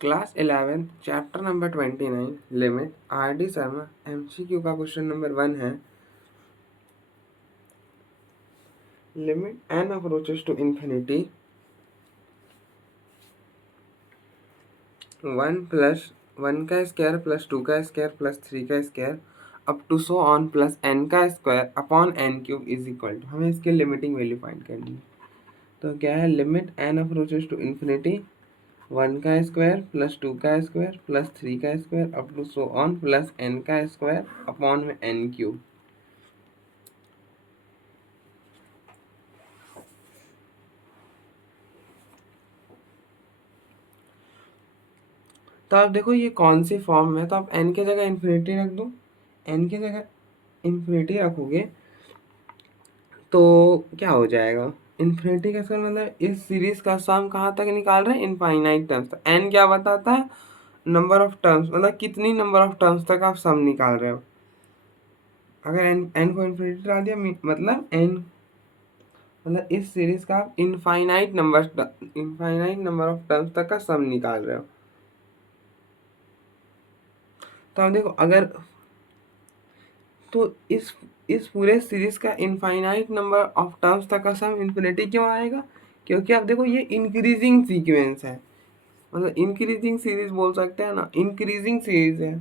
Class 11 chapter number 29 limit R D. Sharma MCQ का question number 1 है। Limit n approaches to infinity 1 plus 1 का square plus 2 का square plus 3 का square up to so on plus n का square upon n cube is equal to, हमें इसकी limiting value find करनी है। तो क्या है, limit n approaches to infinity 1 का स्क्वायर प्लस 2 का स्क्वायर प्लस 3 का square up to so on plus n का स्क्वायर अपॉन में n क्यूब। तो आप देखो ये कौन सी फॉर्म है, तो आप n की जगह इन्फिनिटी रख दो। n की जगह इन्फिनिटी रखोगे तो क्या हो जाएगा, इन्फिनिटी का सर मतलब इस सीरीज का सम कहाँ तक निकाल रहे हैं, इनफाइनाइट टर्म्स तक। n क्या बताता है, नंबर ऑफ टर्म्स, मतलब कितनी नंबर ऑफ टर्म्स तक आप सम निकाल रहे हो। अगर n को इन्फिनिटी डाल दिया मतलब n मतलब इस सीरीज का आप इनफाइनाइट नंबर ऑफ टर्म्स तक का सम निकाल रहे हो। तो आप देखो अगर तो इस पूरे सीरीज का इनफाइनाइट नंबर ऑफ टर्म्स तक का सम इन्फिनिटी क्यों आएगा, क्योंकि आप देखो ये इंक्रीजिंग सीक्वेंस है, मतलब इंक्रीजिंग सीरीज बोल सकते हैं ना, इंक्रीजिंग सीरीज है।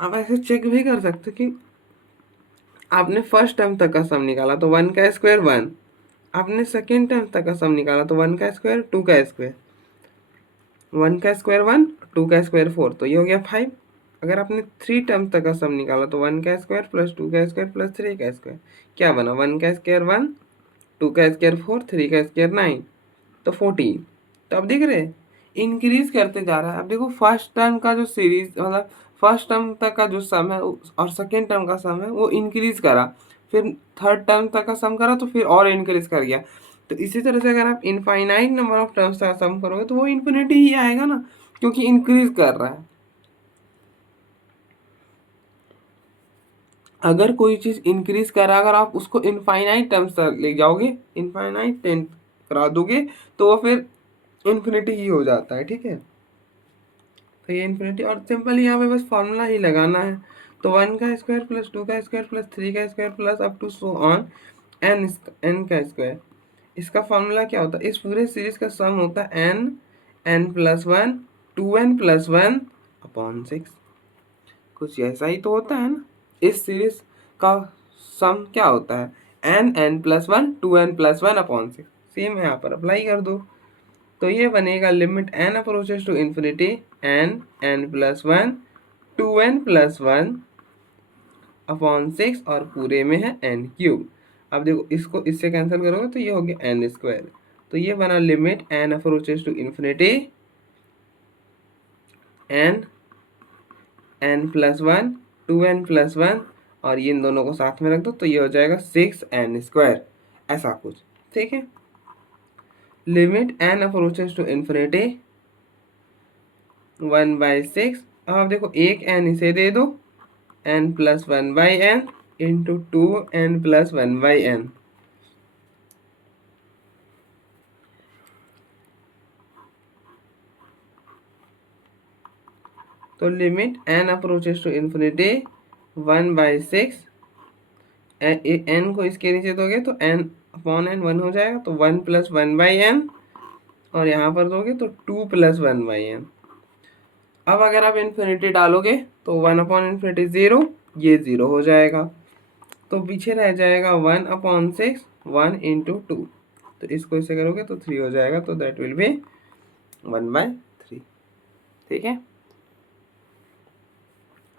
आप ऐसे चेक भी कर सकते हो कि आपने फर्स्ट टर्म तक का सम निकाला तो 1 का स्क्वायर 1, आपने सेकेंड टर्म तक का सम निकाला तो 1 का स्क्वायर 2 का स्क्वायर, 1 का स्क्वायर 1, 2 का स्क्वायर 4, तो ये हो गया 5। अगर आपने 3 टर्म तक का सम निकाला तो 1 का स्क्वायर प्लस 2 का स्क्वायर प्लस 3 का स्क्वायर, क्या बना, 1 का स्क्वायर 1, 2 का स्क्वायर 4, 3 का स्क्वायर 9, तो 14। तो अब देख रहे हैं इंक्रीज करते जा रहा है। अब देखो फर्स्ट टर्म का जो सीरीज मतलब फर्स्ट टर्म तक का जो सम है और सेकेंड टर्म का सम है वो इंक्रीज करा, फिर थर्ड टर्म तक का सम करा तो फिर और इंक्रीज कर गया। तो इसी तरह से अगर आप इनफाइनाइट नंबर ऑफ टर्म्स का सम करोगे तो वो इन्फिनिटी ही आएगा ना, क्योंकि इंक्रीज कर रहा है। अगर कोई चीज इंक्रीज कर रहा है, अगर आप उसको इनफाइनाइट टर्म्स तक ले जाओगे, इनफाइनाइट टेंस करा दोगे तो वो फिर इन्फिनिटी ही हो जाता है। ठीक है, तो ये इन्फिनिटी, और सिंपल यहाँ पे बस फॉर्मूला ही लगाना है। तो 1 का स्क्वायर प्लस 2 का स्क्वायर प्लस 3 का square plus up to so on n का स्क्वायर, इसका फॉर्मूला क्या होता है, इस पूरे सीरीज का सम होता है n plus 1 2n plus 1 upon 6। कुछ ऐसा ही तो होता है ना, इस सीरीज का सम क्या होता है, n plus 1 2n plus 1 upon 6। Same यहाँ पर अप्लाई कर दो, तो ये बनेगा limit n approaches to infinity n plus 1 2n plus 1 upon 6 और पूरे में है n क्यूब। अब देखो इसको इससे कैंसिल करोगे तो ये हो गया n स्क्वायर। तो ये बना limit n approaches to infinity n plus 1 2n plus 1 और ये इन दोनों को साथ में रख दो तो ये हो जाएगा 6n स्क्वायर, ऐसा कुछ। ठीक है, limit n approaches to infinity 1/6। अब देखो एक n इसे दे दो, n plus 1/n into 2n plus 1/n। तो limit n approaches to infinity 1/6, n को इसके नीचे दोगे तो n अपॉन n 1 हो जाएगा, तो 1 प्लस 1/n और यहाँ पर दोगे तो 2 प्लस 1/n। अब अगर आप इन्फिनिटी डालोगे तो 1 अपॉन इन्फिनिटी 0, ये 0 हो जाएगा, तो पीछे रह जाएगा 1/6 1 इंटू 2, तो इसको इसे करोगे तो 3 हो जाएगा, तो दैट विल बी 1/3। ठीक है,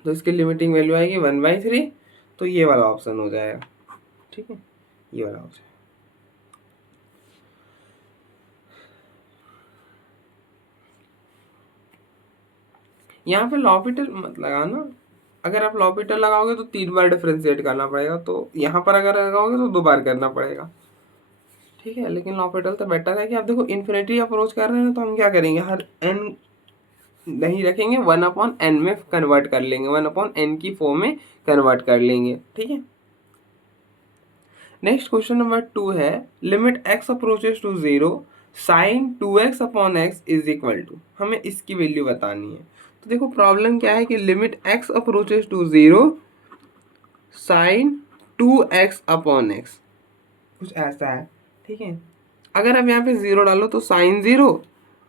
तो इसकी लिमिटिंग वैल्यू आएगी 1/3, तो ये वाला ऑप्शन हो जाएगा। ठीक है, ये वाला ऑप्शन। यहाँ पे लॉपिटल मत लगाना, अगर आप लॉपिटल लगाओगे तो 3 बार डिफ्रेंशिएट करना पड़ेगा, तो यहाँ पर अगर लगाओगे तो 2 बार करना पड़ेगा। ठीक है, लेकिन लॉपिटल तो बेटर है कि आप देखो इन्फिनिटी अप्रोच कर रहे हैं तो हम क्या करेंगे, हर n नहीं रखेंगे, 1/n में कन्वर्ट कर लेंगे, 1/n की फॉर्म में कन्वर्ट कर लेंगे। ठीक है, नेक्स्ट क्वेश्चन नंबर 2 है, limit x approaches to 0 sine 2x upon x is equal to, हमें इसकी वैल्यू बतानी है। तो देखो प्रॉब्लम क्या है कि limit x approaches to 0 sine 2x upon x कुछ ऐसा है, ठीक है। अगर आप यहाँ पे 0 डालो तो साइन 0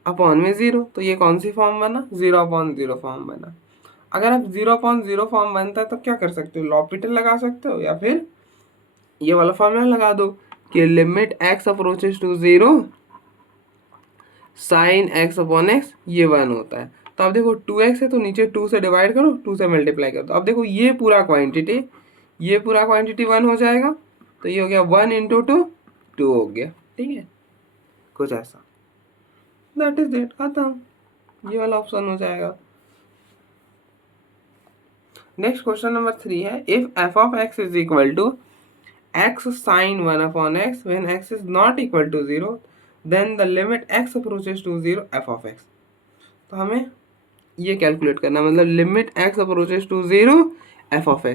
अपॉन में 0, तो ये कौन सी फॉर्म बना, 0 अपॉन 0 फॉर्म बना। अगर आप 0 अपॉन 0 फॉर्म बनता है तो क्या कर सकते हो, लॉपिटल लगा सकते हो या फिर ये वाला फॉर्मूला लगा दो कि limit x approaches to 0 sine x upon x ये 1 होता है। तो अब देखो 2x है तो नीचे 2 से डिवाइड करो, 2 से मल्टीप्लाई कर दो। अब देखो ये पूरा क्वांटिटी 1 हो जाएगा, तो ये हो गया 1 इंटू 2 2 हो गया, ठीक है, कुछ ऐसा। दैट इज इट, खत्म, ये वाला ऑप्शन हो जाएगा। नेक्स्ट क्वेश्चन नंबर 3 है, if f of x is equal to x sin 1 upon x when x is not equal to 0 then the limit x approaches to 0 f of x। तो हमें ये calculate करना है, मतलब limit x approaches to 0 f of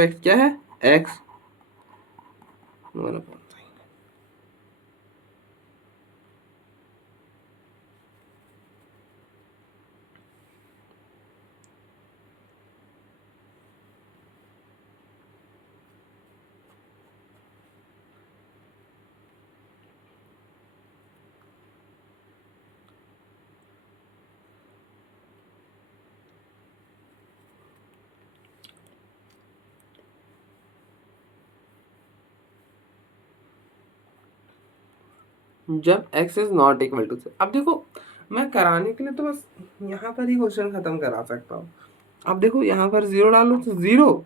x क्या है, x 1 upon जब x is not equal to. अब देखो मैं कराने के लिए तो बस यहाँ पर ही क्वेश्चन खत्म करा सकता हूँ। अब देखो यहाँ पर 0 डालो तो 0,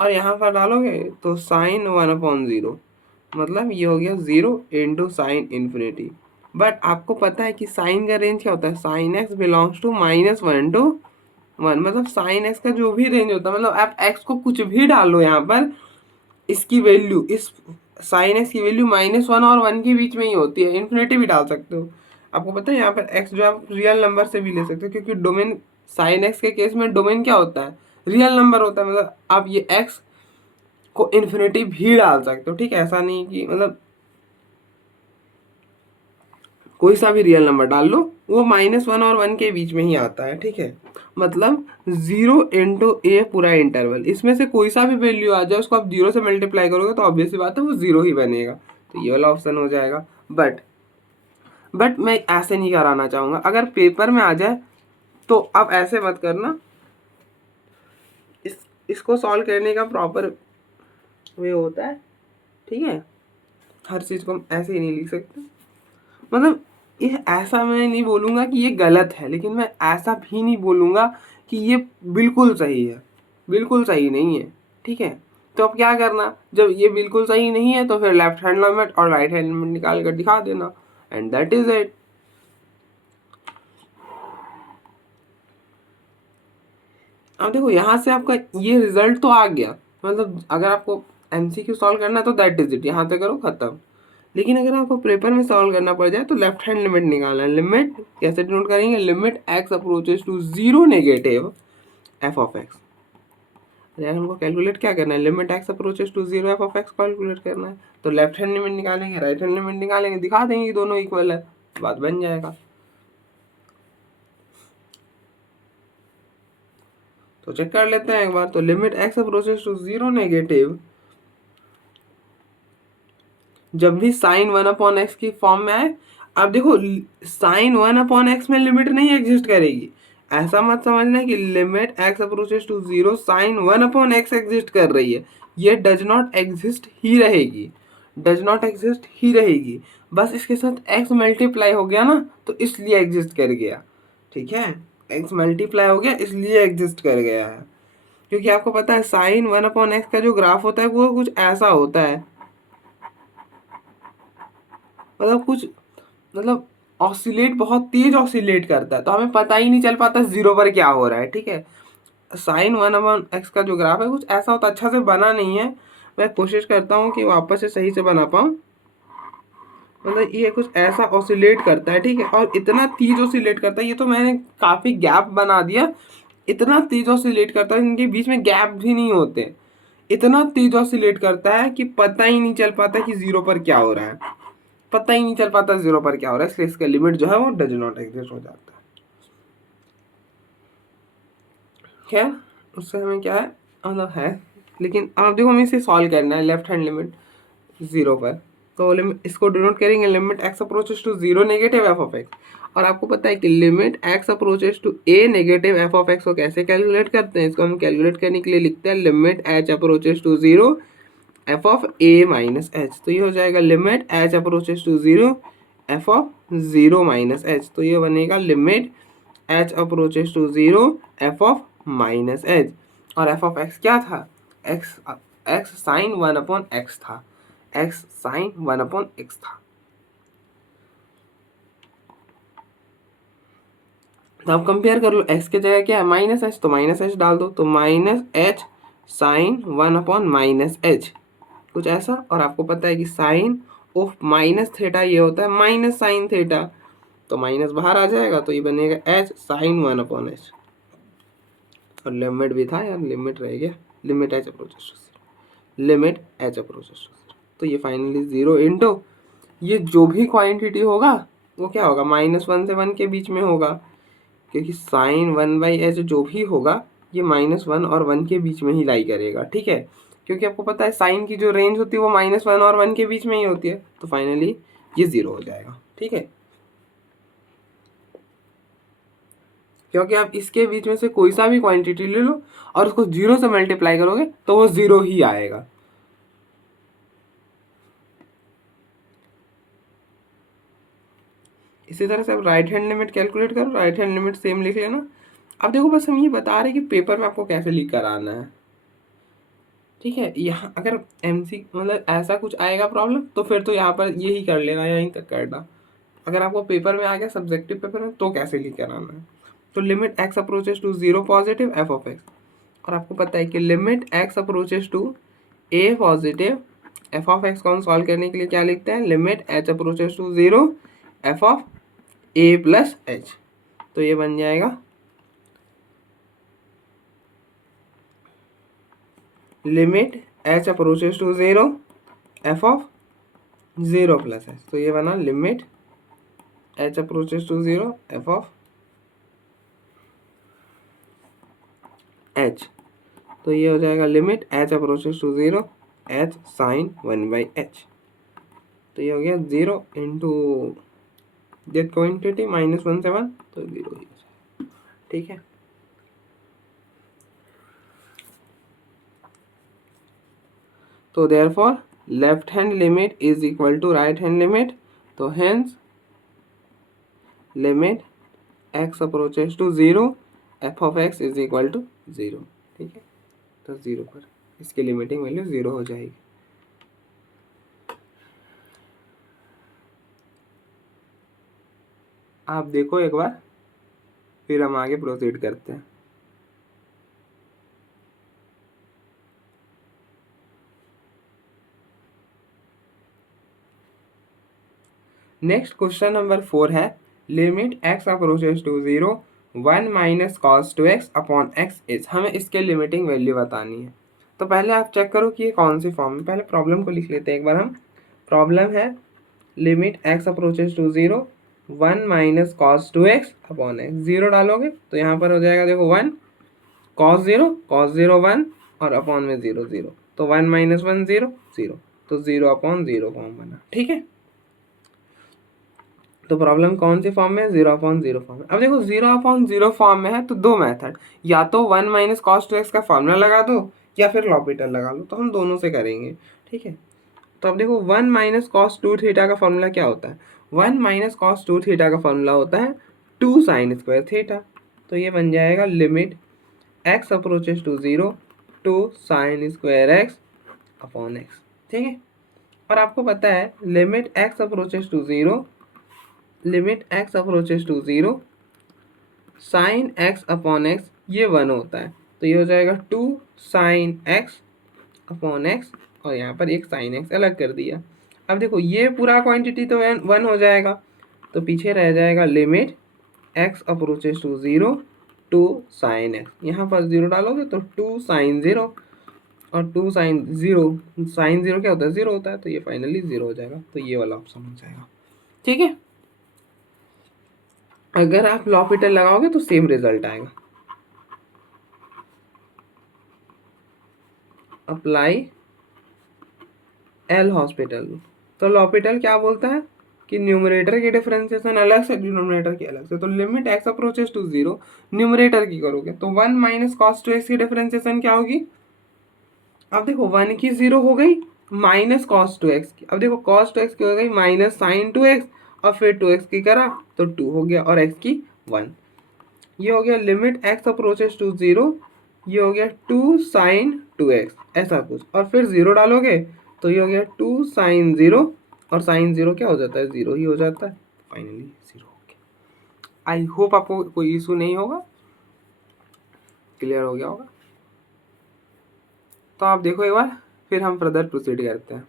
और यहाँ पर डालोगे तो साइन 1 अपॉन 0, मतलब ये हो गया 0 इंटू साइन इन्फिनिटी। बट आपको पता है कि साइन का रेंज क्या होता है, sine x belongs to -1 to 1, मतलब साइन एक्स का जो भी रेंज होता है, मतलब आप एक्स को कुछ भी डालो यहाँ पर, इसकी वैल्यू, इस साइन एक्स की वैल्यू -1 और 1 के बीच में ही होती है, इन्फिनिटी भी डाल सकते हो। आपको पता है यहाँ पर एक्स जो आप रियल नंबर से भी ले सकते हो, क्योंकि डोमेन साइन एक्स के केस में डोमेन क्या होता है, रियल नंबर होता है, मतलब आप ये एक्स को इन्फिनिटी भी डाल सकते हो, ठीक है। ऐसा नहीं कि मतलब कोई सा भी रियल नंबर डाल लो, वो -1 और 1 के बीच में ही आता है, ठीक है। मतलब 0 इंटू ए पूरा इंटरवल, इसमें से कोई सा भी वैल्यू आ जाए उसको आप 0 से मल्टीप्लाई करोगे तो ऑब्वियस सी बात है वो 0 ही बनेगा, तो ये वाला ऑप्शन हो जाएगा। बट मैं ऐसे नहीं कराना चाहूँगा, अगर पेपर में आ जाए तो आप ऐसे मत करना, इसको सॉल्व करने का प्रॉपर वे होता है, ठीक है। हर चीज़ को हम ऐसे ही नहीं लिख सकते, मतलब ये ऐसा मैं नहीं बोलूँगा कि ये गलत है, लेकिन मैं ऐसा भी नहीं बोलूँगा कि ये बिल्कुल सही है, बिल्कुल सही नहीं है, ठीक है। तो अब क्या करना, जब ये बिल्कुल सही नहीं है तो फिर लेफ्ट हैंड लिमिट और राइट हैंड लिमिट निकाल कर दिखा देना, एंड दैट इज इट। अब देखो यहाँ से आपका ये रिजल्ट तो आ गया, मतलब अगर आपको एमसीक्यू सॉल्व करना है तो दैट इज इट, यहाँ तक करो खत्म। लेकिन अगर आपको पेपर में सॉल्व करना पड़ जाए तो लेफ्ट हैंड लिमिट निकालना है। लिमिट कैसे डिनोट करेंगे, limit x approaches to 0 negative f of x. यार हमको कैलकुलेट क्या करना है, limit x approaches to 0 f of x calculate करना है, तो लेफ्ट हैंड लिमिट निकालेंगे, राइट हैंड लिमिट निकालेंगे, दिखा देंगे कि दोनों इक्वल है, बात बन जाएगा। तो चेक कर लेते हैं एक बार, तो limit x approaches to 0 negative, जब भी साइन 1 अपॉन एक्स की फॉर्म में आए, अब देखो साइन 1 अपॉन एक्स में लिमिट नहीं एग्जिस्ट करेगी, ऐसा मत समझना कि limit x approaches to 0 sine 1 upon x exist कर रही है, ये डज नॉट एग्जिस्ट ही रहेगी, डज नॉट एग्जिस्ट ही रहेगी, बस इसके साथ एक्स मल्टीप्लाई हो गया ना तो इसलिए एग्जिस्ट कर गया, ठीक है। एक्स मल्टीप्लाई हो गया इसलिए एग्जिस्ट कर गया है, क्योंकि आपको पता है साइन 1 अपॉन एक्स का जो ग्राफ होता है वो कुछ ऐसा होता है, मतलब कुछ मतलब ऑसिलेट, बहुत तेज ऑसिलेट करता है, तो हमें पता ही नहीं चल पाता 0 पर क्या हो रहा है, ठीक है। साइन 1 अपॉन एक्स का जो ग्राफ है कुछ ऐसा होता है, अच्छा से बना नहीं है, मैं कोशिश करता हूँ कि वापस से सही से बना पाऊँ, मतलब ये कुछ ऐसा ऑसिलेट करता है, ठीक है, और इतना तेज ऑसिलेट करता है, ये तो मैंने काफ़ी गैप बना दिया, इतना तेज ऑसिलेट करता है इनके बीच में गैप भी नहीं होते, इतना तेज ऑसिलेट करता है कि पता ही नहीं चल पाता कि जीरो पर क्या हो रहा है, पता ही नहीं चल पाता जीरो पर क्या हो रहा है, इसलिए इसका लिमिट जो है वो डज नॉट एग्जिस्ट हो जाता है। खैर उससे हमें क्या है, मतलब है, लेकिन आप देखो हमें इसे सॉल्व करना है लेफ्ट हैंड लिमिट जीरो पर। तो इसको डिनोट करेंगे limit x approaches to zero negative f of x. और आपको पता है कि limit x approaches to a negative f of x को कैसे कैलकुलेट करते हैं, इसको हम कैलकुलेट करने के लिए लिखते हैं limit h approaches to zero f of a minus h. तो ये हो जाएगा limit h approaches to zero f of zero minus h. तो ये बनेगा limit h approaches to zero f of minus h. और एफ ऑफ एक्स क्या था, x x sine one upon x था, x sine one upon x था। तो आप कंपेयर कर लो, एक्स की जगह क्या है माइनस एच, तो माइनस एच डाल दो, तो minus H sine one upon minus H, कुछ ऐसा। और आपको पता है कि साइन ऑफ माइनस थीटा ये होता है माइनस साइन थीटा, तो माइनस बाहर आ जाएगा, तो ये बनेगा h sine one upon h. और लिमिट भी था यार, लिमिट रह गया, limit h approaches to zero, limit h approaches to zero. तो ये फाइनली जीरो इंटू ये जो भी क्वांटिटी होगा वो क्या होगा, माइनस वन से वन के बीच में होगा, क्योंकि साइन वन बाई एच जो भी होगा ये माइनस वन और वन के बीच में ही लाई करेगा, ठीक है। क्योंकि आपको पता है साइन की जो रेंज होती है वो माइनस वन और वन के बीच में ही होती है, तो फाइनली ये जीरो हो जाएगा, ठीक है। क्योंकि आप इसके बीच में से कोई सा भी क्वांटिटी ले लो और उसको जीरो से मल्टीप्लाई करोगे तो वो जीरो ही आएगा। इसी तरह से आप राइट हैंड लिमिट कैलकुलेट करो, राइट हैंड लिमिट सेम लिख लेना। अब देखो बस हम ये बता रहे कि पेपर में आपको कैसे लिख कर आना है, ठीक है। यहाँ अगर एमसी मतलब ऐसा कुछ आएगा प्रॉब्लम तो फिर तो यहाँ पर यही कर लेना, यहीं तक करना। अगर आपको पेपर में आ गया सब्जेक्टिव पेपर में तो कैसे लिख कर आना है, तो limit x approaches to zero positive f of x. और आपको पता है कि limit x approaches to a positive f of x को हम सॉल्व करने के लिए क्या लिखते हैं, limit h approaches to zero f of a plus h. तो ये बन जाएगा limit h approaches to zero f of zero plus h. तो ये बना limit h approaches to zero f of H. तो ये हो जाएगा limit h approaches to zero h sine one by h. तो ये हो गया zero into that quantity minus one से वन, तो जीरो ही, ठीक है। तो therefore left hand limit is equal to right hand limit, तो hence limit x approaches to zero f of x is equal to zero, ठीक है। तो जीरो पर इसकी लिमिटिंग वैल्यू जीरो हो जाएगी। आप देखो एक बार, फिर हम आगे प्रोसीड करते हैं। नेक्स्ट क्वेश्चन नंबर 4 है limit x approaches to zero one minus cos two x upon x is. हमें इसके लिमिटिंग वैल्यू बतानी है। तो पहले आप चेक करो कि ये कौन सी फॉर्म है, पहले प्रॉब्लम को लिख लेते हैं एक बार हम। प्रॉब्लम है limit x approaches to zero one minus cos two x upon x. Zero डालोगे तो यहाँ पर हो जाएगा देखो वन, कॉस जीरो वन और अपॉन में जीरो जीरो, तो one minus one zero zero, तो जीरो अपॉन जीरो फॉर्म बना, ठीक है। तो प्रॉब्लम कौन सी फॉर्म में है, जीरो अपॉन जीरो फॉर्म में। अब देखो जीरो अपॉन जीरो फॉर्म में है तो दो मेथड, या तो one minus cos two x का फॉर्मूला लगा दो या फिर लॉपिटल लगा लो, तो हम दोनों से करेंगे, ठीक है। तो अब देखो one minus cos two theta का फॉर्मूला क्या होता है, one minus cos two theta का फॉर्मूला होता है टू साइन स्क्वायर थीटा। तो ये बन जाएगा limit x approaches to zero two sine square x upon x, ठीक है। और आपको पता है limit x approaches to zero, limit x approaches to zero sine x upon x ये वन होता है, तो ये हो जाएगा two sine x upon x, और यहाँ पर एक साइन एक्स अलग कर दिया। अब देखो ये पूरा क्वांटिटी तो वन हो जाएगा, तो पीछे रह जाएगा limit x approaches to zero two sine x. यहाँ पर जीरो डालोगे तो टू साइन जीरो, और 2 साइन जीरो, साइन जीरो क्या होता है, जीरो होता है, तो ये फाइनली जीरो हो जाएगा, तो ये वाला ऑप्शन हो जाएगा। ठीक है, अगर आप लॉपिटल लगाओगे तो सेम रिजल्ट आएगा। अप्लाई एल हॉस्पिटल, तो लॉपिटल क्या बोलता है कि न्यूमरेटर की डिफरेंशिएशन अलग से, डिनोमिनेटर की अलग से। तो limit x approaches to zero, numerator की करोगे तो 1 माइनस कॉस टू एक्स की डिफरेंशिएशन क्या होगी। अब देखो 1 की जीरो हो गई, माइनस कॉस टू एक्स की, अब देखो कॉस टू एक्स की हो गई माइनस साइन टू एक्स, और फिर टू एक्स की करा तो 2 हो गया, और एक्स की 1। ये हो गया limit x approaches to zero, ये हो गया 2 साइन टू एक्स ऐसा कुछ, और फिर जीरो डालोगे तो ये हो गया 2 साइन जीरो, और साइन जीरो क्या हो जाता है, जीरो ही हो जाता है, फाइनली जीरो हो गया। आई होप आपको कोई इशू नहीं होगा, क्लियर हो गया होगा। तो आप देखो एक बार, फिर हम फर्दर प्रोसीड करते हैं।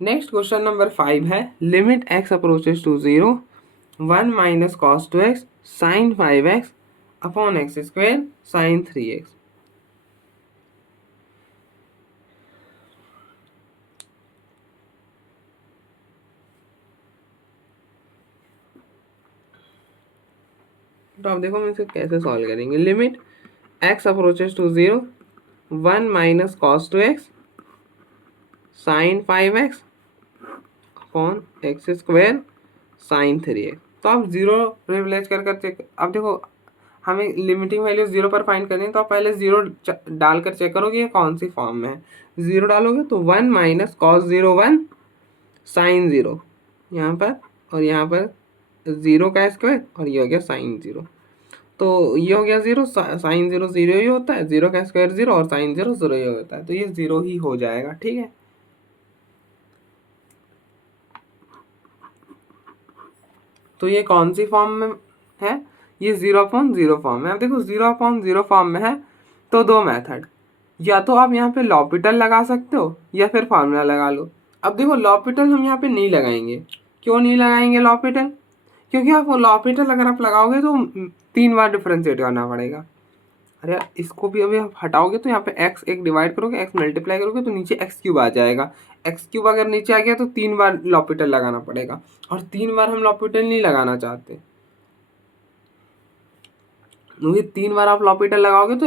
नेक्स्ट क्वेश्चन नंबर 5 है, limit x approaches to zero, 1 minus cos two x sine 5x upon x square sine 3x। तो आप देखो हम इसे कैसे सॉल्व करेंगे। Limit x approaches to zero, 1 minus cos two x sine 5x upon x square sine 3x। तो आप zero replace कर चेक, अब देखो हमें लिमिटिंग वैल्यू जीरो पर फाइंड करनी है, तो आप पहले जीरो डालकर चेक करोगे ये कौन सी फॉर्म में है। जीरो डालोगे तो 1 minus cos zero 1 sine zero यहाँ पर, और यहाँ पर जीरो का स्क्वायर, और ये हो गया साइन जीरो, तो ये हो गया जीरो, साइन जीरो जीरो ही होता है, जीरो का स्क्वायर जीरो और साइन जीरो जीरो ही होता है, तो ये जीरो ही हो जाएगा। ठीक है, तो ये कौन सी फॉर्म में है, ये जीरो अपॉन जीरो फॉर्म में। अब देखो जीरो अपॉन जीरो फॉर्म में है, तो दो मेथड, या तो आप यहाँ पे लॉपिटल लगा सकते हो या फिर फार्मूला लगा लो। अब देखो लॉपिटल हम यहाँ पे नहीं लगाएंगे, क्यों नहीं लगाएंगे लॉपिटल, क्योंकि आप लॉपिटल अगर आप लगाओगे तो 3 बार डिफ्रेंशिएट करना पड़ेगा। अरे यार इसको भी अभी आप हटाओगे तो यहाँ पे एक्स एक डिवाइड करोगे, एक्स मल्टीप्लाई करोगे तो नीचे एक्स क्यूब आ जाएगा। एक्स क्यूब अगर नीचे आ गया तो 3 बार लॉपिटल लगाना पड़ेगा, और 3 बार हम लॉपिटल नहीं लगाना चाहते, क्योंकि 3 बार आप लॉपिटल लगाओगे तो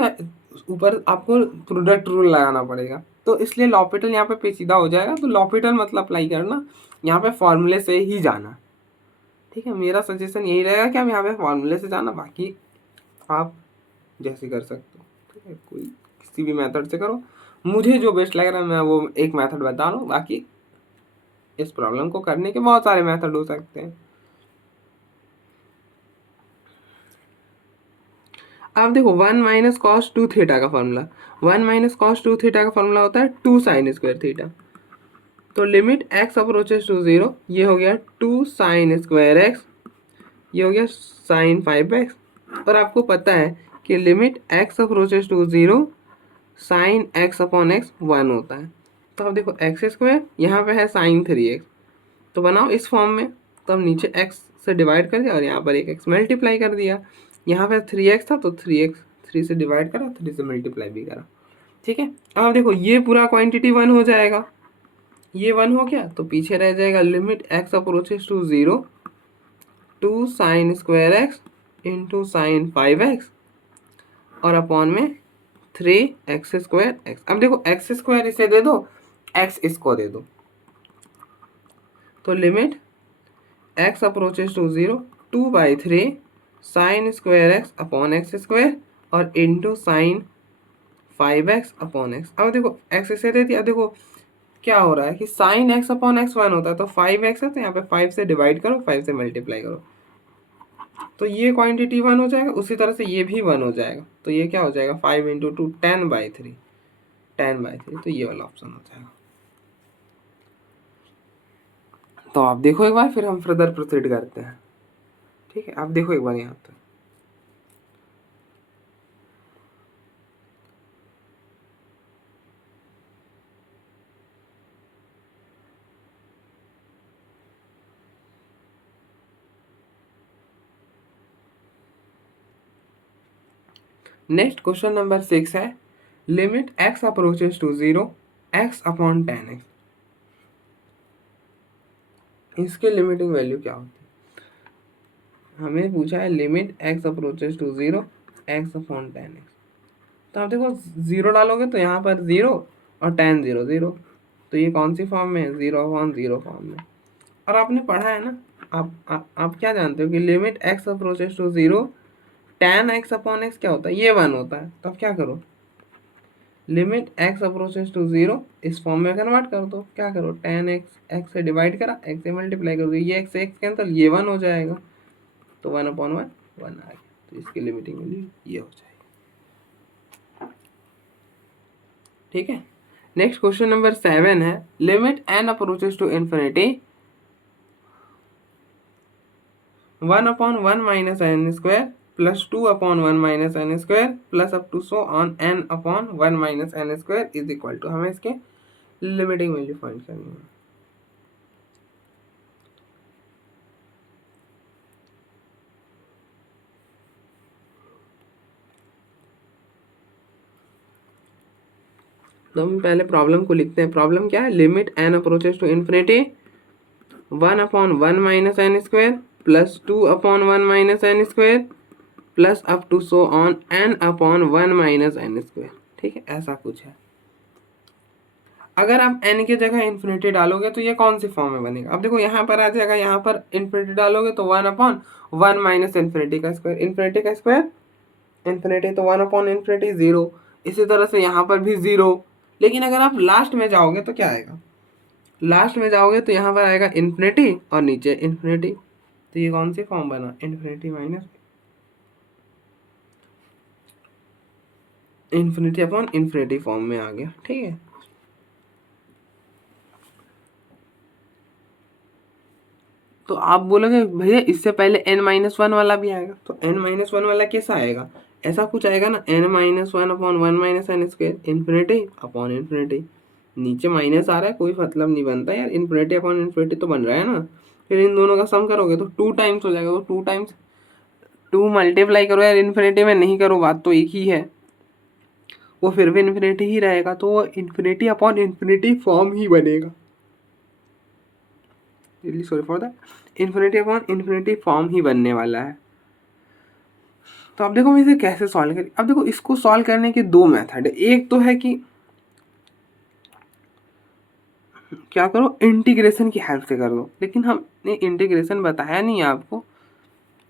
ऊपर आपको प्रोडक्ट रूल लगाना पड़ेगा, तो इसलिए लॉपिटल यहाँ पे पेचीदा हो जाएगा। तो लॉपिटल मतलब अप्लाई करना यहाँ पे फॉर्मूले से ही जाना। ठीक है, मेरा सजेशन यही रहेगा कि हम यहाँ पे फॉर्मूले से जाना, बाकी आप जैसे कर सकते हो। ठीक है, कोई किसी भी मेथड से करो, मुझे जो बेस्ट लग रहा है मैं वो एक मेथड बता रहा हूँ, बाकी इस प्रॉब्लम को करने के बहुत सारे मेथड हो सकते हैं। अब देखो 1 माइनस कॉस टू थीटा का formula, 1 minus cos two theta का फॉर्मूला होता है 2 साइन स्क्वायर थीटा। तो limit x approaches to zero, ये हो गया 2 साइन स्क्वायर एक्स, ये हो गया साइन 5x, और आपको पता है कि limit x approaches to zero sine x upon x 1 होता है। तो अब देखो एक्स स्क्वायर यहाँ पे है साइन 3x, तो बनाओ इस फॉर्म में, तो हम नीचे x से डिवाइड कर दिया और यहाँ पर एक x मल्टीप्लाई कर दिया। यहाँ पे 3x था तो 3x, 3 से डिवाइड करा, 3 से मल्टीप्लाई भी करा। ठीक है, अब देखो ये पूरा क्वांटिटी 1 हो जाएगा, ये 1 हो गया, तो पीछे रह जाएगा limit x approaches to zero 2 sine square x into sine 5x, और अपॉन में 3x स्क्वायर एक्स। अब देखो एक्स स्क्वायर इसे दे दो, एक्स इसको दे दो, तो limit x approaches to zero 2/3 sine square x upon x square और into sine 5x upon x. अब देखो एक्स इसे दे दिया, देखो क्या हो रहा है कि साइन एक्स अपॉन एक्स 1 होता है, तो 5x है तो यहाँ पे 5 से डिवाइड करो, 5 से मल्टीप्लाई करो, तो ये क्वांटिटी 1 हो जाएगा। उसी तरह से ये भी 1 हो जाएगा, तो ये क्या हो जाएगा 5 इंटू टू 10/3, 10/3, तो ये वाला ऑप्शन हो जाएगा। तो आप देखो एक बार, फिर हम फर्दर प्रोसीड करते हैं। ठीक है, आप देखो एक बार यहाँ पे, नेक्स्ट क्वेश्चन नंबर 6 है, limit x approaches to 0 x upon 10x। इसके लिमिटिंग वैल्यू क्या होती है? हमें पूछा है limit x approaches to 0 x upon 10x। तो आप देखो 0 डालोगे तो यहाँ पर 0 और 10 0 0, तो ये कौन सी फॉर्म में है? 0 अपॉन 0 फॉर्म में। और आपने पढ़ा है ना, आप क्या जानते हो कि limit x approaches to 0 tan x upon x क्या होता है? ये 1 होता है। तो अब क्या करो, लिमिट x अप्रोचेस टू 0 इस फॉर्म में कन्वर्ट कर दो। क्या करो, tan x से डिवाइड करा, x से मल्टीप्लाई कर दो, ये x से x कैंसिल, ये 1 हो जाएगा, तो 1 अपॉन 1 1 आ गया। तो इसकी लिमिटिंग वैल्यू ये हो जाएगी। ठीक है। नेक्स्ट क्वेश्चन नंबर 7 है, limit n approaches to infinity 1 upon 1 minus n square plus 2 upon 1 minus n square plus up to so on n upon 1 minus n square is equal to, हमें इसके limiting value find करनी है। तो हम पहले problem को लिखते हैं। प्रॉब्लम क्या है, limit n approaches to infinity 1 upon 1 minus n square plus 2 upon 1 minus n square plus up to so on n upon 1 minus n square. ठीक है, ऐसा कुछ है। अगर आप n की जगह इन्फिनिटी डालोगे तो ये कौन सी फॉर्म में बनेगा? अब देखो यहाँ पर आ जाएगा, यहाँ पर इन्फिनिटी डालोगे तो 1 अपॉन 1 माइनस इन्फिनिटी का स्क्वायर, इन्फिनिटी का स्क्वायर इन्फिनिटी, तो 1 अपॉन इन्फिनिटी 0। इसी तरह से यहाँ पर भी 0। लेकिन अगर आप लास्ट में जाओगे तो क्या आएगा? लास्ट में जाओगे तो यहाँ पर आएगा इन्फिनिटी और नीचे इन्फिनिटी। तो ये कौन सी फॉर्म बना? Infinity minus infinity upon infinity form में आ गया। ठीक है, तो आप बोलोगे भैया इससे पहले n-1 वाला भी आएगा, तो n-1 वाला कैसा आएगा? ऐसा कुछ आएगा ना, n-1 upon 1 minus n square infinity upon infinity. नीचे माइनस आ रहा है, कोई मतलब नहीं बनता यार, इन्फिनिटी अपॉन इन्फिनिटी तो बन रहा है ना। फिर इन दोनों का सम करोगे तो 2 टाइम्स हो जाएगा, तो 2 टाइम्स 2 मल्टीप्लाई करो यार, इन्फिनिटी में नहीं करो, बात तो एक ही है, वो फिर भी इन्फिनिटी ही रहेगा, तो वो इन्फिनिटी अपॉन इन्फिनिटी फॉर्म ही बनेगा। Really sorry for that, infinity upon infinity form ही बनने वाला है। तो अब देखो हम इसे कैसे सॉल्व करें। अब देखो इसको सॉल्व करने के दो मेथड है। एक तो है कि क्या करो, इंटीग्रेशन की हेल्प से कर दो, लेकिन हमने इंटीग्रेशन बताया नहीं है आपको,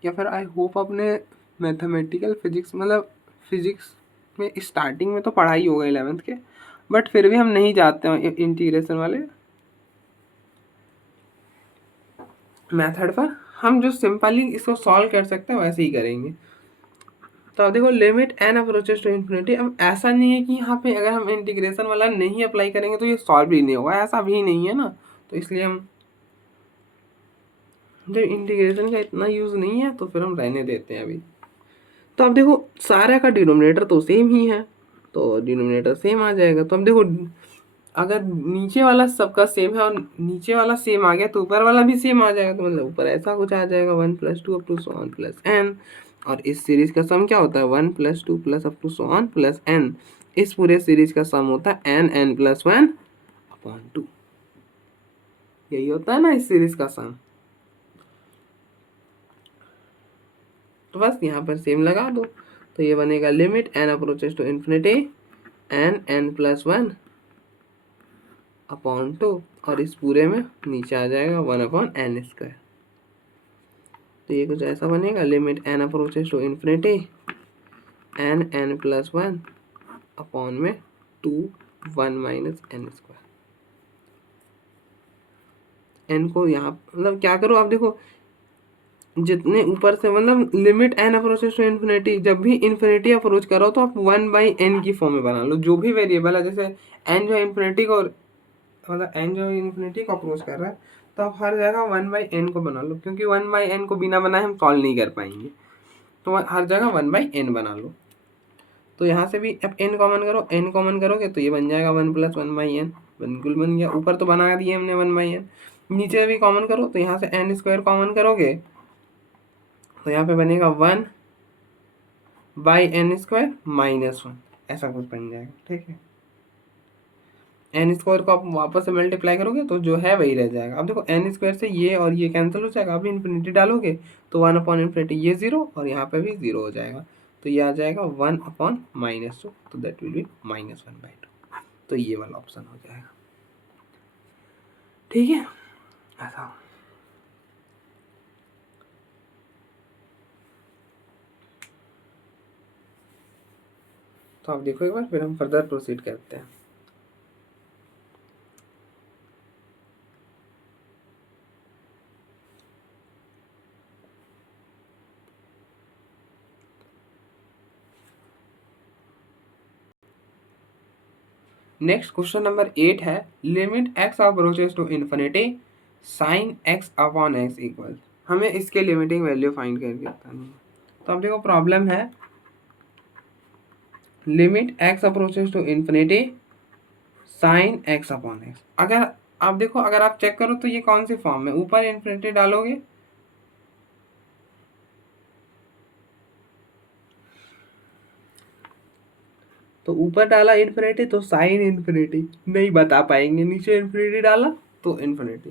या फिर आई होप आपने मैथमेटिकल फिजिक्स मतलब फिजिक्स में स्टार्टिंग में तो पढ़ाई होगा 11th के, बट फिर भी हम नहीं जाते हैं इंटीग्रेशन वाले मेथड पर। हम जो सिंपली इसको सॉल्व कर सकते हैं वैसे ही करेंगे। तो अब देखो limit n approaches to infinity, अब ऐसा नहीं है कि यहाँ पे अगर हम इंटीग्रेशन वाला नहीं अप्लाई करेंगे तो ये सॉल्व ही नहीं होगा, ऐसा भी नहीं है ना। तो इसलिए हम जब इंटीग्रेशन का इतना यूज़ नहीं है तो फिर हम रहने देते हैं अभी। तो अब देखो सारा का डिनोमिनेटर तो सेम ही है, तो डिनोमिनेटर सेम आ जाएगा। तो अब देखो अगर नीचे वाला सबका सेम है और नीचे वाला सेम आ गया तो ऊपर वाला भी सेम आ जाएगा, तो मतलब ऊपर ऐसा कुछ आ जाएगा 1 + 2 up to so on plus n। और इस सीरीज का सम क्या होता है? 1 + 2 plus up to so on plus n। इस पूरे सीरीज का सम होता है n + 1 अपॉन 2। यही होता है ना इस सीरीज का सम। तो बस यहाँ पर सेम लगा दो, तो ये बनेगा limit n approaches to infinity n + 1 upon 2, और इस पूरे में नीचे आ जाएगा 1 अपॉन n स्क्वायर। तो ये कुछ ऐसा बनेगा, limit n approaches to infinity n + 1 upon में 2 1 माइनस n स्क्वायर। n को यहाँ मतलब क्या करो, आप देखो जितने ऊपर से मतलब limit n approaches to infinity, जब भी इन्फिनिटी अप्रोच करो तो आप 1/n की फॉर्म में बना लो। जो भी वेरिएबल है, जैसे n जो इन्फिनिटी को मतलब n जो इन्फिनिटी को अप्रोच कर रहा है, तो आप हर जगह 1/n को बना लो, क्योंकि 1/n को बिना बनाए हम सॉल्व नहीं कर पाएंगे, तो हर जगह 1/n बना लो। तो यहाँ से भी अब n कॉमन करो, n कॉमन करोगे तो ये बन जाएगा 1 + 1/n, बिल्कुल बन गया। ऊपर तो बना दिए हमने 1/n, नीचे भी कॉमन करो तो यहाँ से n स्क्वायर कॉमन करोगे तो यहाँ पे बनेगा 1 by n square minus one, ऐसा कुछ बन जाएगा। ठीक है, एन स्क्वायर को आप वापस से मल्टीप्लाई करोगे तो जो है वही रह जाएगा। अब देखो एन स्क्वायर से ये और ये कैंसिल हो जाएगा, अब इन्फिनिटी डालोगे तो वन अपॉन इन्फिनिटी ये जीरो और यहाँ पे भी जीरो हो जाएगा, तो ये आ जाएगा वन अपॉन माइनस टू, तो that will be minus one by two, तो ये वाला ऑप्शन हो जाएगा। ठीक है, ऐसा। तो आप देखो एक बार, फिर हम फर्दर प्रोसीड करते हैं। नेक्स्ट क्वेश्चन नंबर 8 है, limit x approaches to infinity sine x upon x equal. हमें इसके लिमिटिंग वैल्यू फाइंड करके बतानी है। तो अब देखो प्रॉब्लम है, limit x approaches to infinity sine x upon x. अगर आप देखो, अगर आप चेक करो तो ये कौन सी फॉर्म में, ऊपर इन्फिनिटी डालोगे तो ऊपर डाला इन्फिनिटी तो साइन इन्फिनिटी नहीं बता पाएंगे, नीचे इन्फिनिटी डाला तो इन्फिनिटी।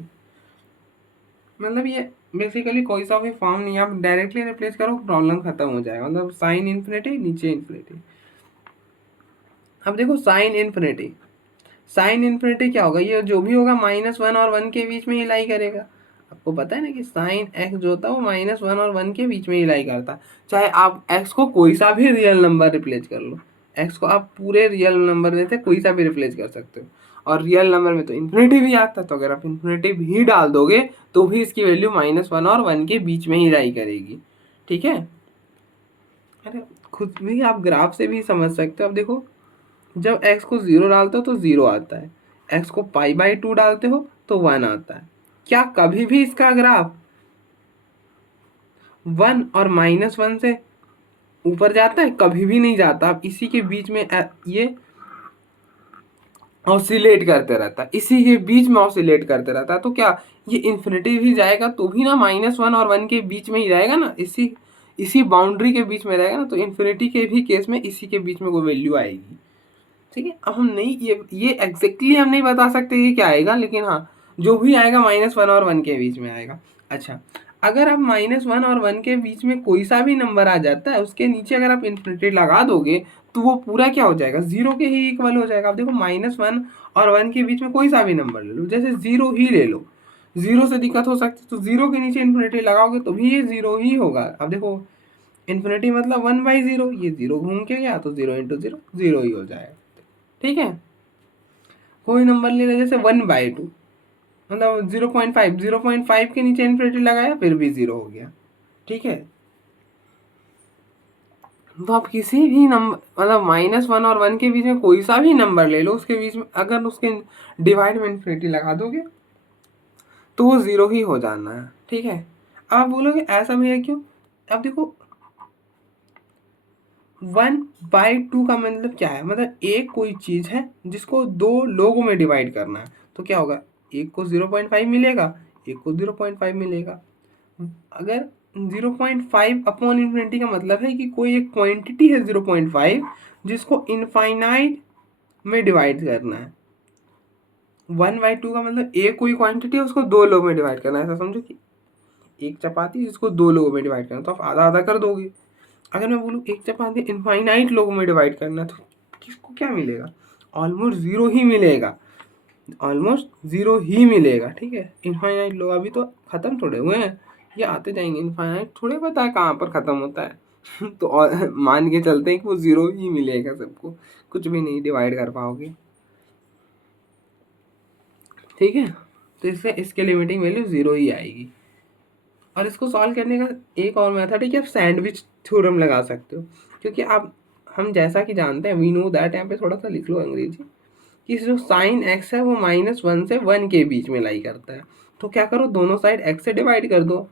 मतलब ये बेसिकली कोई सा भी फॉर्म नहीं, आप डायरेक्टली रिप्लेस करो प्रॉब्लम खत्म हो जाएगा। मतलब साइन इन्फिनिटी नीचे इन्फिनिटी। अब देखो साइन इन्फिनिटी, साइन इन्फिनिटी क्या होगा, ये जो भी होगा माइनस वन और वन के बीच में ही लाई करेगा। आपको पता है ना कि साइन एक्स जो होता है वो माइनस वन और वन के बीच में ही लाई करता है। चाहे आप एक्स को कोई सा भी रियल नंबर रिप्लेस कर लो, एक्स को आप पूरे रियल नंबर में से कोई सा भी रिप्लेस कर सकते हो, और रियल नंबर में तो इन्फिनिटी भी आता है, तो अगर आप इन्फिनिटी भी डाल दोगे तो भी इसकी वैल्यू माइनस वन और वन के बीच में ही लाई करेगी। ठीक है, अरे खुद भी आप ग्राफ से भी समझ सकते हो। अब देखो, जब x को जीरो डालते हो तो जीरो आता है, x को पाई बाई टू डालते हो तो वन आता है। क्या कभी भी इसका ग्राफ वन और माइनस वन से ऊपर जाता है? कभी भी नहीं जाता। अब इसी के बीच में ये ऑसिलेट करते रहता है, इसी के बीच में ऑसिलेट करते रहता है। तो क्या ये इन्फिनिटी भी जाएगा तो भी ना माइनस वन और वन के बीच में ही रहेगा ना, इसी इसी बाउंड्री के बीच में रहेगा ना, तो इन्फिनिटी के भी केस में इसी के बीच में कोई वैल्यू आएगी। ठीक है, अब हम नहीं ये एग्जैक्टली हम नहीं बता सकते ये क्या आएगा, लेकिन हाँ जो भी आएगा माइनस वन और वन के बीच में आएगा। अच्छा, अगर आप माइनस वन और वन के बीच में कोई सा भी नंबर आ जाता है, उसके नीचे अगर आप इन्फिनिटी लगा दोगे तो वो पूरा क्या हो जाएगा, जीरो के ही इक्वल हो जाएगा। आप देखो माइनस वन और वन के बीच में कोई सा भी नंबर ले लो, जैसे जीरो ही ले लो, जीरो से दिक्कत हो सकती है तो जीरो के नीचे इन्फिनिटी लगाओगे तो भी ये जीरो ही होगा। अब देखो इन्फिनिटी मतलब वन बाई जीरो, ये जीरो घूम के गया तो जीरो इंटू जीरो जीरो ही हो जाएगा। ठीक है, कोई नंबर ले ले जैसे वन बाई टू, मतलब 0.5, 0.5 के नीचे इन्फिनिटी लगाया फिर भी जीरो हो गया। ठीक है, तो आप किसी भी नंबर मतलब माइनस वन और वन के बीच में कोई सा भी नंबर ले लो, उसके बीच में अगर उसके डिवाइड में इन्फिनिटी लगा दोगे तो वो जीरो ही हो जाना है। ठीक है, आप बोलोगे ऐसा भी है क्यों, अब देखो वन बाई टू का मतलब क्या है, मतलब एक कोई चीज़ है जिसको दो लोगों में डिवाइड करना है, तो क्या होगा, एक को 0.5 मिलेगा, एक को 0.5 मिलेगा। अगर 0.5 अपॉन इन्फिनिटी का मतलब है कि कोई एक क्वांटिटी है 0.5 जिसको इनफाइनाइट में डिवाइड करना है। वन बाई टू का मतलब एक कोई क्वांटिटी है उसको दो लोगों में डिवाइड करना है, ऐसा समझो कि एक चपाती जिसको दो लोगों में डिवाइड करना, तो आप आधा आधा कर दोगे। अगर मैं बोलूँ एक चपाती इनफाइनाइट लोगों में डिवाइड करना, तो किसको क्या मिलेगा, ऑलमोस्ट ज़ीरो ही मिलेगा, ऑलमोस्ट ज़ीरो ही मिलेगा। ठीक है, इनफाइनाइट लोग अभी तो ख़त्म थोड़े हुए हैं, ये आते जाएंगे, इनफाइनाइट थोड़े पता है कहाँ पर ख़त्म होता है तो मान के चलते हैं कि वो ज़ीरो ही मिलेगा सबको, कुछ भी नहीं डिवाइड कर पाओगे। ठीक है, तो इससे इसके लिमिटिंग वैल्यू ज़ीरो ही आएगी। और इसको सॉल्व करने का एक और मेथड है कि आप सैंडविच थ्योरम लगा सकते हो, क्योंकि आप हम जैसा कि जानते हैं, वी नो दैट, यहाँ पे थोड़ा सा लिख लो अंग्रेजी, कि जो साइन एक्स है वो माइनस वन से वन के बीच में लाई करता है। तो क्या करो, दोनों साइड एक्स से डिवाइड कर दो,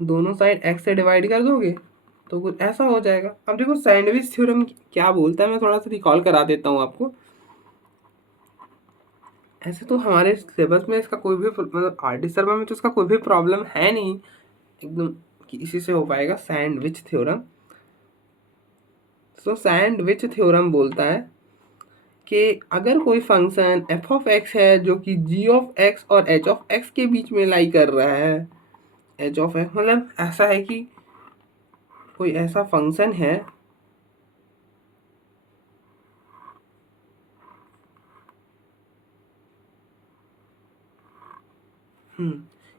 दोनों साइड एक्स से डिवाइड कर दोगे तो कुछ ऐसा हो जाएगा। अब देखो सैंडविच थ्योरम क्या बोलता है, मैं थोड़ा सा रिकॉल करा देता हूँ आपको। ऐसे तो हमारे सिलेबस में इसका कोई भी मतलब आर डी शर्मा में तो इसका कोई भी प्रॉब्लम है नहीं एकदम कि इसी से हो पाएगा सैंडविच थ्योरम। तो सैंडविच थ्योरम बोलता है कि अगर कोई फंक्शन एफ ऑफ एक्स है जो कि जी ऑफ एक्स और एच ऑफ एक्स के बीच में लाई कर रहा है, एच ऑफ एक्स मतलब ऐसा है कि कोई ऐसा फंक्शन है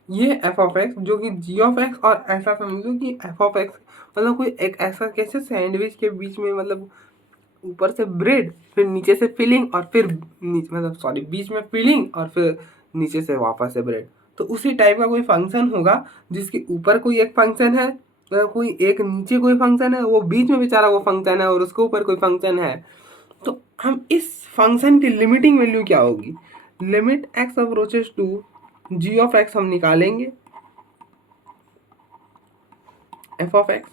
ये एफ ऑफ एक्स जो कि जी ऑफ एक्स और ऐसा समझो कि एफ ऑफ एक्स मतलब कोई एक ऐसा कैसे सैंडविच के बीच में मतलब ऊपर से ब्रेड फिर नीचे से फिलिंग और फिर मतलब सॉरी बीच में फिलिंग और फिर नीचे से वापस से ब्रेड, तो उसी टाइप का कोई फंक्शन होगा जिसके ऊपर कोई एक फंक्शन है, कोई एक नीचे कोई फंक्शन है, वो बीच में बेचारा वो फंक्शन है और उसके ऊपर कोई फंक्शन है। तो हम इस फंक्शन की लिमिटिंग वैल्यू क्या होगी, limit x approaches to g of x हम निकालेंगे, एफ ऑफ एक्स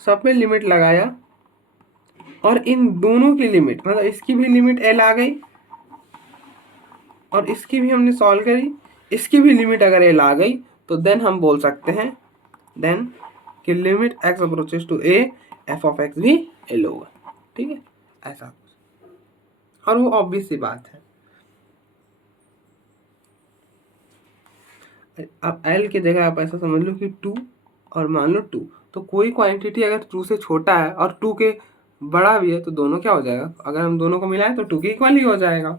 सब में लिमिट लगाया और इन दोनों की लिमिट मतलब इसकी भी लिमिट एल आ गई और इसकी भी हमने सॉल्व करी, इसकी भी लिमिट अगर एल आ गई तो देन हम बोल सकते हैं देन कि limit x approaches to a f of x भी एल होगा। ठीक है, ऐसा और वो ऑब्वियस सी बात है। अब एल की जगह आप ऐसा समझ लो कि 2 और मान लो 2, तो कोई क्वांटिटी अगर 2 से छोटा है और 2 के बड़ा भी है तो दोनों क्या हो जाएगा, अगर हम दोनों को मिलाएं तो 2 के इक्वल ही हो जाएगा।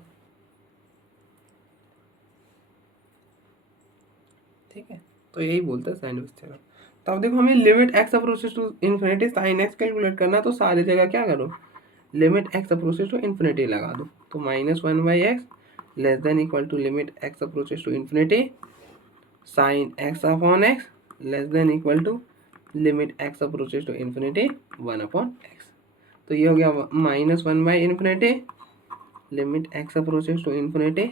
ठीक है, तो यही बोलते हैं सैंडविच थ्योरम। तो अब देखो हमें limit x approaches to infinity sine x calculate करना है, तो सारी जगह क्या करो, limit x approaches to infinity लगा दो, तो -1/x less than equal to limit x approaches to infinity sine x upon x less than equal to limit x approaches to infinity 1/x। तो ये हो गया -1/∞ limit x approaches to infinity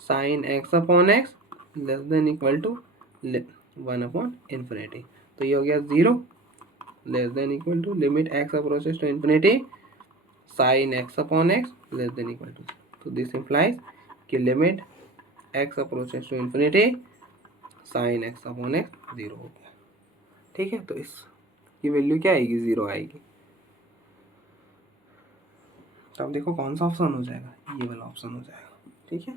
sine x upon x less than equal to 1/∞। तो ये हो गया 0 less than equal to limit x approaches to infinity sine x upon x less than equal to. तो this implies कि limit x approaches to infinity sine x upon x 0 हो गया। ठीक है, तो इस की वैल्यू क्या आएगी, 0 आएगी। तो अब देखो कौन सा ऑप्शन हो जाएगा, ये वाला ऑप्शन हो जाएगा। ठीक है,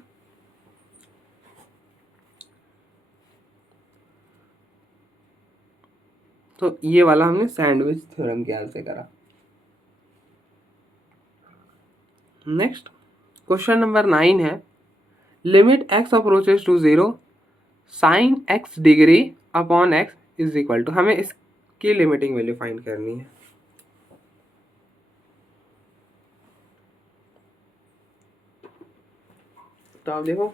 तो ये वाला हमने सैंडविच थ्योरम के हेल्प से करा। नेक्स्ट क्वेश्चन नंबर 9 है, limit x approaches to 0 sine x degree upon x is equal to, हमें इसकी लिमिटिंग वैल्यू फाइंड करनी है। तो आप देखो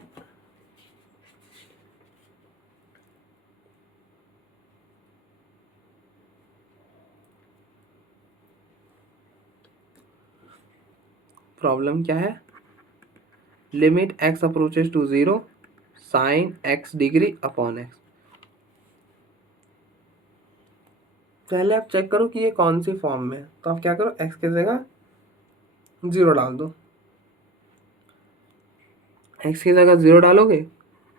प्रॉब्लम क्या है, limit x approaches to 0 sine x degree upon x. पहले आप चेक करो कि ये कौन सी फॉर्म में है, तो आप क्या करो, एक्स की जगह 0 डाल दो, एक्स की जगह 0 डालोगे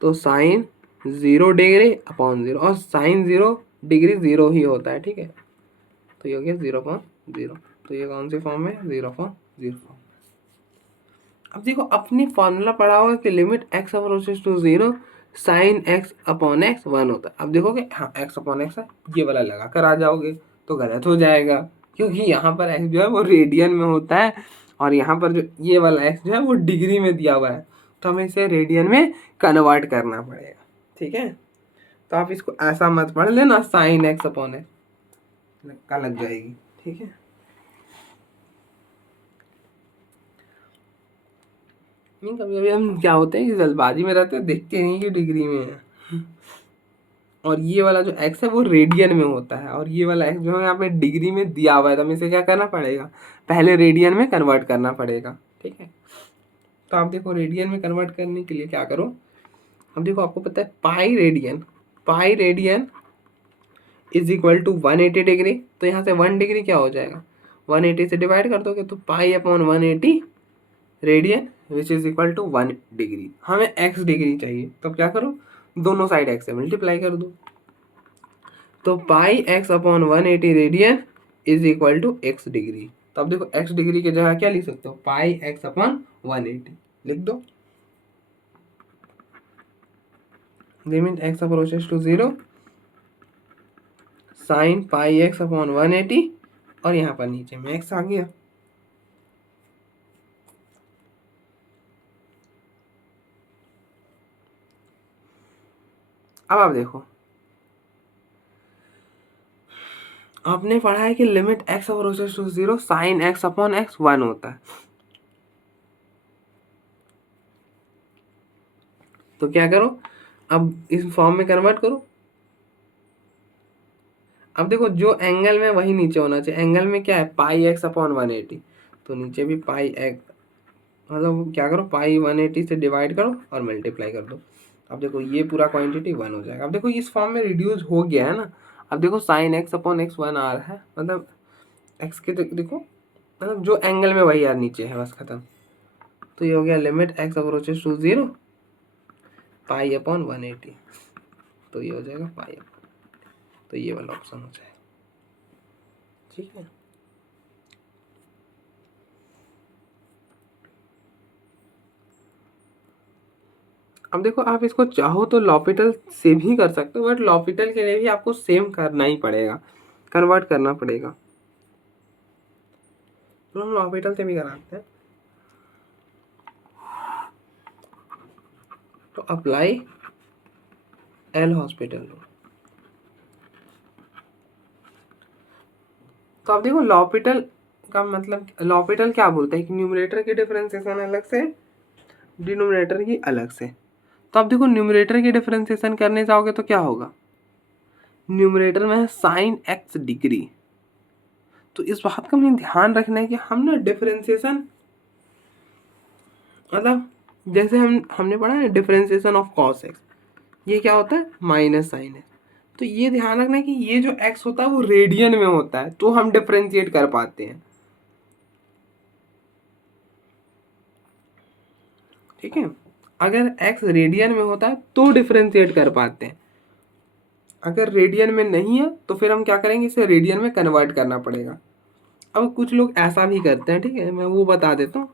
तो साइन 0 डिग्री अपॉन 0 और साइन 0 डिग्री 0 ही होता है। ठीक है, तो ये हो गया 0/0। तो ये कौन सी फॉर्म है, 0/0 फॉर्म। अब देखो अपनी फॉर्मूला पढ़ा होगा कि limit x approaches to 0 sine x upon x 1 होता है। अब देखोगे हाँ एक्स अपॉन एक्स है, ये वाला लगा कर आ जाओगे तो गलत हो जाएगा, क्योंकि यहाँ पर एक्स जो है वो रेडियन में होता है और यहाँ पर जो ये वाला एक्स जो है वो डिग्री में दिया हुआ है, तो हमें इसे रेडियन में कन्वर्ट करना पड़ेगा। ठीक है, तो आप इसको ऐसा मत पढ़ लेना साइन एक्स अपॉन एक्स का लग जाएगी। ठीक है, नहीं कभी कभी हम क्या होते हैं कि जल्दबाजी में रहते हैं, देखते नहीं कि डिग्री में है, और ये वाला जो एक्स है वो रेडियन में होता है और ये वाला एक्स जो है यहाँ पे डिग्री में दिया हुआ है, तो हमें इसे क्या करना पड़ेगा, पहले रेडियन में कन्वर्ट करना पड़ेगा। ठीक है, तो आप देखो रेडियन में कन्वर्ट करने के लिए क्या करो, अब देखो आपको पता है pi radian is equal to 180 degree, तो यहाँ से 1 डिग्री क्या हो जाएगा, 180 से डिवाइड कर दोगे तो pi upon 180 radian which is equal to 1 degree. हमें x डिग्री चाहिए, तो क्या करो, दोनों साइड x से मल्टीप्लाई कर दो, तो pi x upon 180 radian is equal to x degree. तो अब देखो एक्स डिग्री की जगह क्या लिख सकते हो, पाई एक्स अपॉन 180 लिख दो। Limit x approaches to 0 sine pi x upon 180 और यहाँ पर नीचे में एक्स आ गया। अब आप देखो, आपने पढ़ा है कि limit x approaches to 0 sine x upon x 1 होता है। तो क्या करो, अब इस फॉर्म में कन्वर्ट करो। अब देखो जो एंगल में वही नीचे होना चाहिए। एंगल में क्या है, पाई एक्स अपॉन 180, तो नीचे भी पाई एक्स, मतलब क्या करो, पाई 180 से डिवाइड करो और मल्टीप्लाई कर दो। अब देखो ये पूरा क्वांटिटी 1 हो जाएगा। अब देखो इस फॉर्म में रिड्यूस हो गया है ना। अब देखो साइन एक्स अपॉन एक्स 1 आ रहा है, मतलब एक्स के देखो, मतलब जो एंगल में वही यार नीचे है, बस खत्म। तो ये हो गया limit x approaches to 0 pi upon 180, तो ये हो जाएगा पाई अपॉन, तो ये वाला ऑप्शन हो जाएगा। ठीक है, अब देखो आप इसको चाहो तो लॉपिटल से भी कर सकते हो, बट लॉपिटल के लिए भी आपको सेम करना ही पड़ेगा, कन्वर्ट करना पड़ेगा। तो हम लॉपिटल से भी कराते हैं। तो अप्लाई एल हॉस्पिटल। तो अब देखो लॉपिटल का मतलब, लॉपिटल क्या बोलता है कि न्यूमरेटर की डिफरेंशिएशन अलग से, डिनोमिनेटर की अलग से। तो अब देखो न्यूमरेटर की डिफरेंशिएशन करने जाओगे तो क्या होगा, न्यूमरेटर में है साइन एक्स डिग्री। तो इस बात का हमें ध्यान रखना है कि हम ना डिफरेंशिएशन, मतलब जैसे हमने पढ़ा है डिफरेंशिएशन ऑफ कॉस एक्स, ये क्या होता है, माइनस साइन एक्स। तो ये ध्यान रखना है कि ये जो एक्स होता है वो रेडियन में होता है, तो हम डिफरेंशिएट कर पाते हैं। ठीक है, अगर एक्स रेडियन में होता है तो डिफरेंशिएट कर पाते हैं, अगर रेडियन में नहीं है तो फिर हम क्या करेंगे, इसे रेडियन में कन्वर्ट करना पड़ेगा। अब कुछ लोग ऐसा भी करते हैं, ठीक है, मैं वो बता देता हूँ।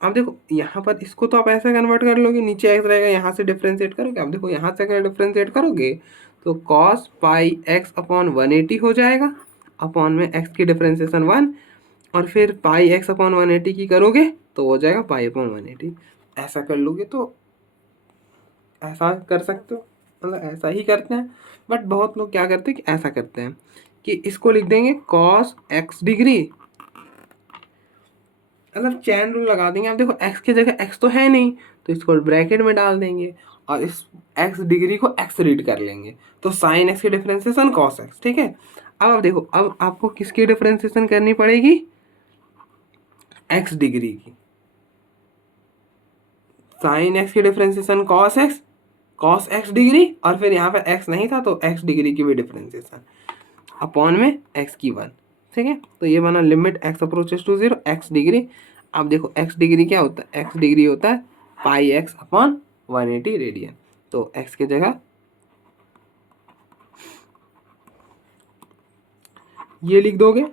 अब देखो यहाँ पर इसको तो आप ऐसा कन्वर्ट कर लोगे, नीचे एक्स रहेगा, यहाँ से डिफरेंशिएट करोगे। अब देखो यहाँ से अगर डिफरेंशिएट करोगे तो कॉस पाई एक्स अपॉन 180 हो जाएगा, अपॉन में एक्स की डिफरेंशिएशन 1, और फिर पाई एक्स अपॉन 180 की करोगे तो हो जाएगा पाई अपॉन 180। ऐसा कर लोगे तो ऐसा कर सकते हो, मतलब ऐसा ही करते हैं। बट बहुत लोग क्या करते हैं कि ऐसा करते हैं कि इसको लिख देंगे कॉस एक्स डिग्री, मतलब चैन रूल लगा देंगे। अब देखो एक्स की जगह एक्स तो है नहीं, तो इसको ब्रैकेट में डाल देंगे और इस एक्स डिग्री को एक्स रीड कर लेंगे, तो साइन एक्स की डिफरेंशिएशन कॉस एक्स। ठीक है, अब देखो, अब आपको किसकी डिफरेंशिएशन करनी पड़ेगी, एक्स डिग्री की। साइन एक्स की डिफरेंशिएशन कॉस एक्स डिग्री, और फिर यहाँ पे एक्स नहीं था तो एक्स डिग्री की भी डिफरेंशिएशन अपॉन में एक्स की 1। ठीक है, तो ये बना limit x approaches to 0 x degree. अब देखो एक्स डिग्री क्या होता है, एक्स डिग्री होता है पाई एक्स अपॉन 180 रेडियन। तो एक्स की जगह ये लिख दोगे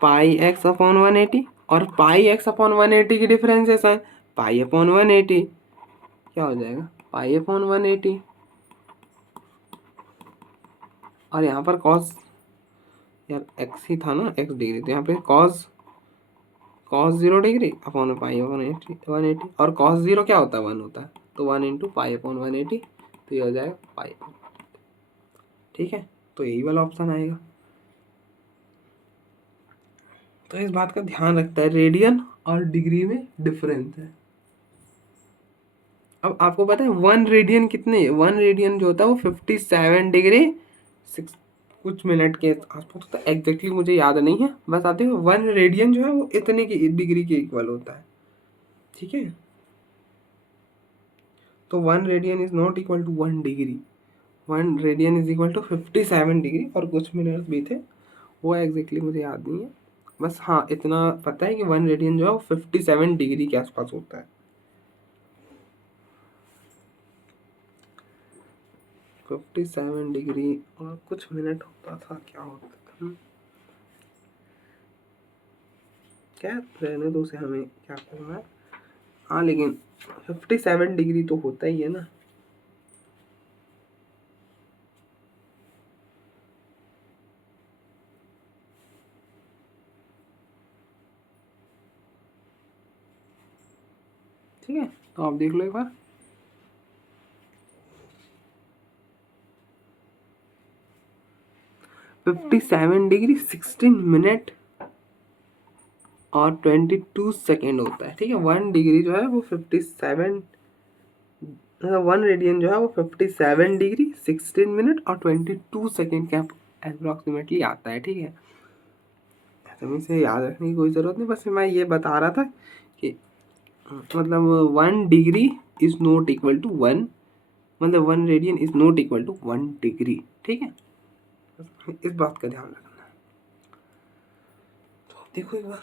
पाई एक्स अपॉन 180, और पाई एक्स अपॉन 180 की डिफरेंशिएशन पाई अपॉन 180, क्या हो जाएगा, पाई अपॉन 180। और यहाँ पर कॉस, यार एक्स ही था ना एक्स डिग्री, तो यहाँ पे cos 0 degree upon pi upon 180, और कॉस 0 क्या होता है, 1 होता है, तो 1 इंटू पाई अपॉन 180, तो ये हो जाएगा पाई। ठीक है, तो यही वाला ऑप्शन आएगा। तो इस बात का ध्यान रखता है, रेडियन और डिग्री में डिफरेंस है। अब आपको पता है 1 रेडियन कितने, 1 रेडियन जो होता है वो 57 डिग्री 6 कुछ मिनट के आसपास होता है। एग्जैक्टली मुझे याद नहीं है, बस आप देखो 1 रेडियन जो है वो इतने की डिग्री के इक्वल होता है। ठीक है, तो 1 radian is not equal to 1 degree, 1 radian is equal to 57 degree, और कुछ मिनट भी थे, वो एग्जैक्टली मुझे याद नहीं है। बस हाँ इतना पता है कि 1 रेडियन जो है वो 57 डिग्री के आसपास होता है। 57 डिग्री और कुछ मिनट होता था, क्या होता था, क्या रहने दो, उसे हमें क्या करना है। हाँ लेकिन 57 डिग्री तो होता ही है ना। ठीक है, तो आप देख लो एक बार। 57 डिग्री 16 मिनट और 22 सेकेंड होता है। ठीक है, 1 डिग्री जो है वो 57, मतलब 1 रेडियन जो है वो 57 डिग्री 16 मिनट और 22 सेकेंड के अप्रोक्सीमेटली आता है। ठीक है, हमें से याद रखने की कोई ज़रूरत नहीं, बस मैं ये बता रहा था कि मतलब 1 degree is not equal to 1, मतलब 1 radian is not equal to 1 degree. ठीक है, इस बात का ध्यान रखना है। तो देखो एक बार